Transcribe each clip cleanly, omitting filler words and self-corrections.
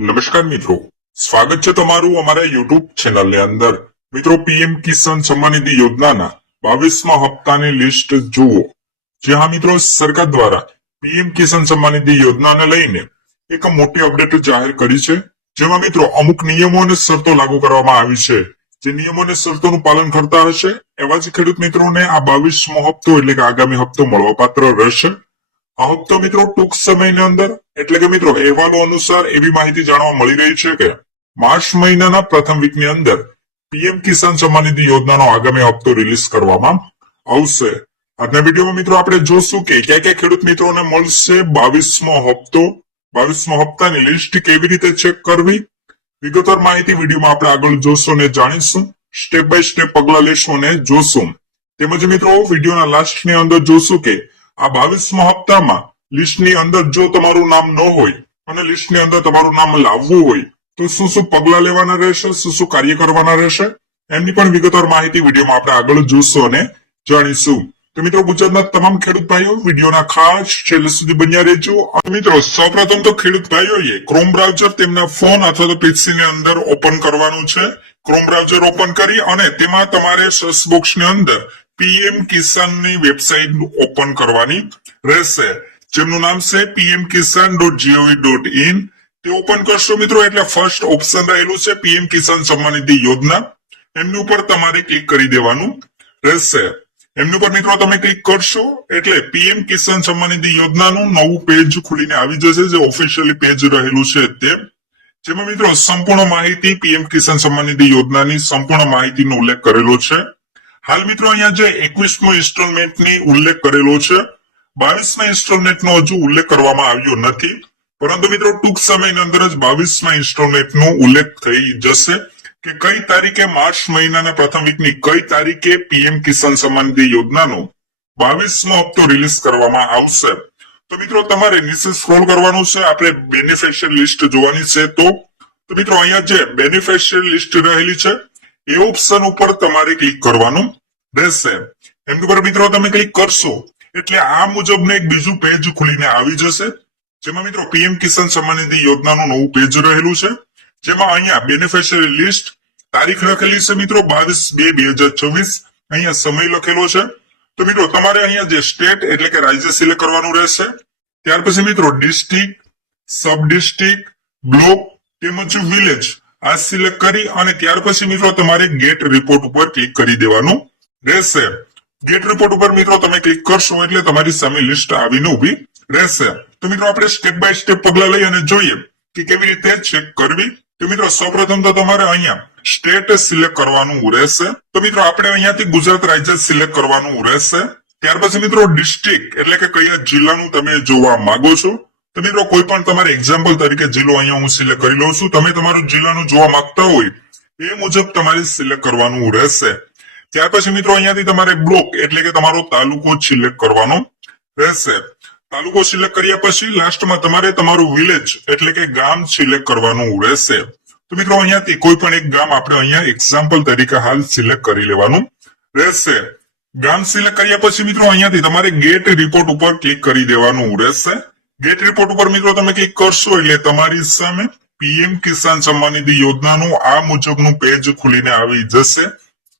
નમસ્કાર મિત્રો, સ્વાગત છે તમારું અમારા યુટ્યુબ ચેનલની અંદર. મિત્રો, પીએમ કિસાન સન્માન નિધિ યોજનાના 22મા હપ્તાની લિસ્ટ જુઓ. જી હા મિત્રો, સરકાર દ્વારા પીએમ કિસાન સન્માન નિધિ યોજનાને લઈને એક મોટી અપડેટ જાહેર કરી છે, જેમાં મિત્રો અમુક નિયમો અને શરતો લાગુ કરવામાં આવી છે. જે નિયમો અને શરતોનું પાલન કરતા હશે એવા જ ખેડૂત મિત્રોને આ 22મો હપ્તો એટલે કે આગામી હપ્તો મળવાપાત્ર રહેશે. આ હપ્તો મિત્રો ટૂંક સમયની અંદર એટલે કે મિત્રો અહેવાલો અનુસાર એવી માહિતી જાણવા મળી રહી છે કે માર્ચ મહિનાના પ્રથમ વીકની અંદર પીએમ કિસાન સન્માન નિધિ યોજનાનો આગામી હપ્તો રિલીઝ કરવામાં આવશે. આજના વિડીયોમાં મિત્રો આપણે જોશું કે ક્યાં ક્યાં ખેડૂત મિત્રોને મળશે 22મો હપ્તો, 22મા હપ્તાની લિસ્ટ કેવી રીતે ચેક કરવી, વિગતવાર માહિતી વિડીયોમાં આપણે આગળ જોશું અને જાણીશું. સ્ટેપ બાય સ્ટેપ પગલા લેશું અને જોશું. તેમજ મિત્રો વિડીયોના લાસ્ટની અંદર જોશું કે આ 22મા હપ્તામાં લિસ્ટની અંદર જો તમારું નામ ન હોય અને લિસ્ટની અંદર તમારું નામ લાવવું હોય તો શું શું પગલા લેવાના રહેશે, શું શું કાર્ય કરવાના રહેશે, એમની પણ વિગતવાર માહિતી વિડીયોમાં આપણે આગળ જોશું અને જાણીશું. તો મિત્રો ગુજરાતના તમામ ખેડૂત ભાઈઓ વિડીયોના ખાસ છેલ્લે સુધી બન્યા રહેજો. મિત્રો સૌપ્રથમ તો ખેડૂત ભાઈઓએ ક્રોમ બ્રાઉઝર તેમના ફોન અથવા તો પીસી ની અંદર ઓપન કરવાનું છે. ક્રોમ બ્રાઉઝર ઓપન કરી અને તેમાં તમારે સર્ચ બોક્સની અંદર પીએમ કિસાનની વેબસાઇટ ઓપન કરવાની રહેશે, જેમનું નામ છે pmkisan.gov.in. તે ઓપન કરશો મિત્રો એટલે ફર્સ્ટ ઓપ્શન રહેલું છે પીએમ કિસાન સન્માન નિધિ યોજના. એમની ઉપર તમારે ક્લિક કરી દેવાનું રહેશે. એમની ઉપર મિત્રો તમે ક્લિક કરશો એટલે પીએમ કિસાન સન્માન નિધિ યોજનાનું નવું પેજ ખુલીને આવી જશે, જે ઓફિશિયલી પેજ રહેલું છે તે, જેમાં મિત્રો સંપૂર્ણ માહિતી પીએમ કિસાન સન્માન નિધિ યોજનાની સંપૂર્ણ માહિતીનો ઉલ્લેખ કરેલો છે. હાલ મિત્રો અહીંયા જે 21મો ઇન્સ્ટોલમેન્ટની ઉલ્લેખ કરેલો છે, 22મા ઇન્સ્ટોલમેન્ટનો હજુ ઉલ્લેખ કરવામાં આવ્યો નથી, પરંતુ મિત્રો ટૂંક સમયની અંદર જ 22મા ઇન્સ્ટોલમેન્ટનો ઉલ્લેખ થઈ જશે કે કઈ તારીખે માર્ચ મહિનાના પ્રથમ વીકની કઈ તારીખે પીએમ કિસાન સન્માન નિધિ યોજનાનો 22મો હપ્તો રિલીઝ કરવામાં આવશે. તો મિત્રો તમારે નીચે સ્ક્રોલ કરવાનું છે, આપણે બેનિફિશિયરી લિસ્ટ જોવાની છે. તો મિત્રો અહીંયા જે બેનિફિશિયરી લિસ્ટ રહેલી છે એ ઓપ્શન ઉપર તમારે ક્લિક કરવાનું રહેશે. એમની ઉપર મિત્રો તમે ક્લિક કરશો એટલે આ મુજબનું એક બીજું પેજ ખુલીને આવી જશે, જેમાં મિત્રો પીએમ કિસાન સન્માન નિધિ યોજનાનું નવું પેજ રહેલું છે, જેમાં અહીંયા બેનિફિશિયરી લિસ્ટ તારીખ લખેલી છે મિત્રો 22/2/2024. અહીંયા સમય લખેલો છે. તો મિત્રો તમારે અહીંયા જે સ્ટેટ એટલે કે રાજ્ય સિલેક્ટ કરવાનું રહેશે. ત્યાર પછી મિત્રો ડિસ્ટ્રિક્ટ, સબ ડિસ્ટ્રિક્ટ, બ્લોક તેમજ વિલેજ આ સિલેક્ટ કરી અને ત્યાર પછી મિત્રો તમારે ગેટ રિપોર્ટ ઉપર ક્લિક કરી દેવાનું રહેશે. ગેટ રિપોર્ટ ઉપર મિત્રો તમે ક્લિક કરશો એટલે તમારી સામે લિસ્ટ આવીને ઉભી રહેશે. તો મિત્રો આપણે સ્ટેપ બાય સ્ટેપ પગલા લઈ અને જોઈએ કે કેવી રીતે ચેક કરવી. તો મિત્રો સૌપ્રથમ તો તમારે અહીંયા સ્ટેટ સિલેક્ટ કરવાનું રહેશે. તો મિત્રો આપણે અહીંયાથી ગુજરાત રાજ્ય સિલેક્ટ કરવાનું રહેશે. ત્યાર પછી મિત્રો ડિસ્ટ્રિક્ટ એટલે કે કયા જિલ્લાનું તમે જોવા માંગો છો. તો મિત્રો કોઈ પણ તમારે એક્ઝામ્પલ તરીકે જિલ્લો અહીંયા હું સિલેક્ટ કરી લઉં છું. તમે તમારું જિલ્લાનું જોવા માંગતા હોય એ મુજબ તમારે સિલેક્ટ કરવાનું રહેશે. ત્યાર પછી મિત્રો અહીંયાથી તમારે બ્લોક એટલે કે તમારો તાલુકો સિલેક્ટ કરવાનો રહેશે. તાલુકો સિલેક્ટ કર્યા પછી લાસ્ટમાં તમારે તમારું વિલેજ એટલે કે ગામ સિલેક્ટ કરવાનું રહેશે. તો મિત્રો અહીંયાથી કોઈ પણ એક ગામ આપણે અહીંયા એક્ઝામ્પલ તરીકે હાલ સિલેક્ટ કરી લેવાનું રહેશે. ગામ સિલેક્ટ કર્યા પછી મિત્રો અહીંયાથી તમારે ગેટ રિપોર્ટ ઉપર ક્લિક કરી દેવાનું રહેશે. ગેટ રિપોર્ટ ઉપર મિત્રો તમે ક્લિક કરશો એટલે તમારી સામે પીએમ કિસાન સન્માન નિધિ યોજનાનું આ મુજબનું પેજ ખુલીને આવી જશે,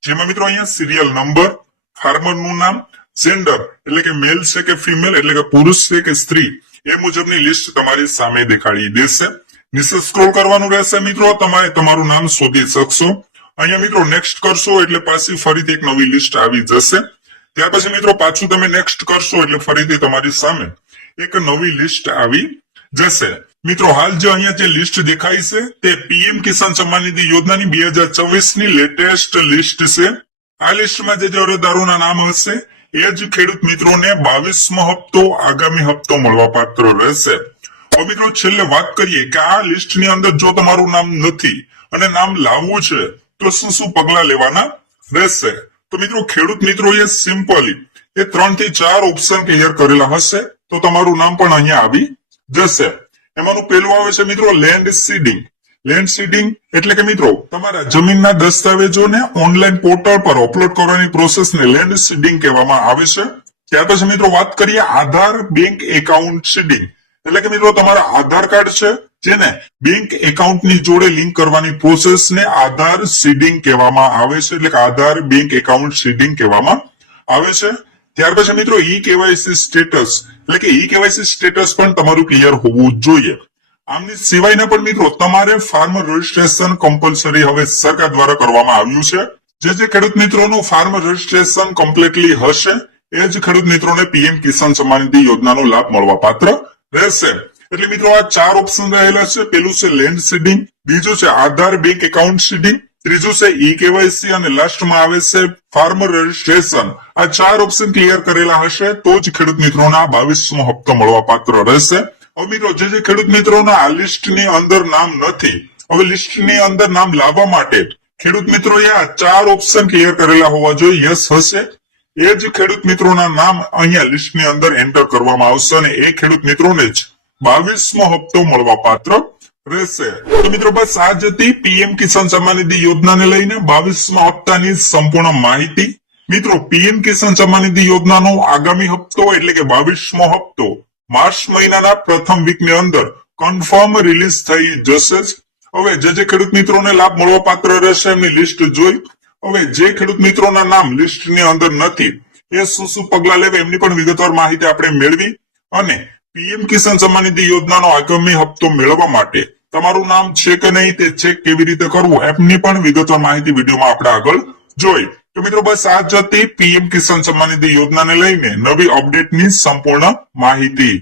જેમાં મિત્રો અહીંયા સિરિયલ નંબર, ફાર્મરનું નામ, જેન્ડર એટલે કે મેલ છે કે ફિમેલ એટલે કે પુરુષ છે કે સ્ત્રી એ મુજબની લિસ્ટ તમારી સામે દેખાડી દેશે. નીચે સ્ક્રોલ કરવાનું રહેશે મિત્રો, તમારે તમારું નામ શોધી શકશો. અહીંયા મિત્રો નેક્સ્ટ કરશો એટલે પાછી ફરીથી એક નવી લિસ્ટ આવી જશે. ત્યાર પછી મિત્રો પાછું તમે નેક્સ્ટ કરશો એટલે ફરીથી તમારી સામે એક નવી લિસ્ટ આવી જશે. મિત્રો હાલ જે અહીંયા જે લિસ્ટ દેખાય છે તે પીએમ કિસાન સન્માન નિધિ યોજનાની 2024ની લેટેસ્ટ લિસ્ટ છે. આ લિસ્ટમાં જે અરજદારોના નામ હશે એ જ ખેડૂત મિત્રોને 22મો હપ્તો આગામી હપ્તો મળવાપાત્ર રહેશે. હવે મિત્રો છેલ્લે વાત કરીએ કે આ લિસ્ટની અંદર જો તમારું નામ નથી અને નામ લાવવું છે તો શું શું પગલા લેવાના રહેશે. તો મિત્રો ખેડૂત મિત્રોએ સિમ્પલી એ 3 થી 4 ઓપ્શન ક્લિયર કરેલા હશે તો તમારું નામ પણ અહીંયા આવી જશે. એમાંનું પહેલું આવે છે મિત્રો લેન્ડ સીડિંગ. લેન્ડ સીડિંગ એટલે કે મિત્રો તમારા જમીનના દસ્તાવેજોને ઓનલાઈન પોર્ટલ પર અપલોડ કરવાની પ્રોસેસને લેન્ડ સીડિંગ કહેવામાં આવે છે. ત્યાર પછી મિત્રો વાત કરીએ આધાર બેંક એકાઉન્ટ સીડિંગ એટલે કે મિત્રો તમારા આધાર કાર્ડ છે જેને બેંક એકાઉન્ટની જોડે લિંક કરવાની પ્રોસેસને આધાર સીડિંગ કહેવામાં આવે છે, એટલે કે આધાર બેંક એકાઉન્ટ સીડિંગ કહેવામાં આવે છે. ત્યાર પછી મિત્રો ઈ કેવાયસી સ્ટેટસ, એટલે કે ઈ કેવાયસી સ્ટેટસ પણ તમારું ક્લિયર હોવું જોઈએ. આમની સિવાયના પણ મિત્રો તમારે ફાર્મર રજીસ્ટ્રેશન કમ્પલસરી હવે સરકાર દ્વારા કરવામાં આવ્યું છે. જે ખેડૂત મિત્રોનું ફાર્મર રજીસ્ટ્રેશન કમ્પ્લીટલી હશે એ જ ખેડૂત મિત્રોને પીએમ કિસાન સન્માન નિધિ યોજનાનો લાભ મળવા પાત્ર રહેશે. એટલે મિત્રો આ 4 ઓપ્શન રહેલા છે. પેલું છે લેન્ડ સીડિંગ, બીજું છે આધાર બેંક એકાઉન્ટ સીડિંગ, ત્રીજું છે ઈ કેવાયસી અને લાસ્ટમાં આવે છે ફાર્મર રજીસ્ટ્રેશન. આ 4 ઓપ્શન ક્લિયર કરેલા હશે તો જ ખેડૂત મિત્રોના 22મો હપ્તો મળવા પાત્ર રહેશે. હવે મિત્રો જે ખેડૂત મિત્રોના આ લિસ્ટની અંદર નામ નથી, હવે લિસ્ટની અંદર નામ લાવવા માટે ખેડૂત મિત્રોએ આ 4 ઓપ્શન ક્લિયર કરેલા હોવા જોઈએ. યસ હશે એ જ ખેડૂત મિત્રોના નામ અહીંયા લિસ્ટની અંદર એન્ટર કરવામાં આવશે અને એ ખેડૂત મિત્રોને જ 22મો હપ્તો મળવા પાત્ર રહેશે. તો મિત્રો બસ આ જ હતી પીએમ કિસાન સન્માન નિધિ યોજનાને લઈને 22મા હપ્તાની સંપૂર્ણ માહિતી. મિત્રો પીએમ કિસાન સન્માન નિધિ યોજનાનો આગામી હપ્તો એટલે કે 22મો હપ્તો માર્ચ મહિનાના પ્રથમ વીકની અંદર કન્ફર્મ રિલીઝ થઈ જશે. હવે જે ખેડૂત મિત્રોને લાભ મળવા પાત્ર રહેશે એમની લિસ્ટ જોઈ, હવે જે ખેડૂત મિત્રોના નામ લિસ્ટની અંદર નથી એ શું પગલા લેવા એમની પણ વિગતવાર માહિતી આપણે મેળવી અને પીએમ કિસાન સન્માન નિધિ યોજનાનો આગામી હપ્તો મેળવવા માટે તમારું નામ છે કે નહીં તે ચેક કેવી રીતે કરવું એમની પણ વિગતવાર માહિતી વિડીયોમાં આપણે આગળ જોઈ. તો મિત્રો બસ આ જ હતી પીએમ કિસાન સન્માન નિધિ યોજનાને લઈને નવી અપડેટની સંપૂર્ણ માહિતી.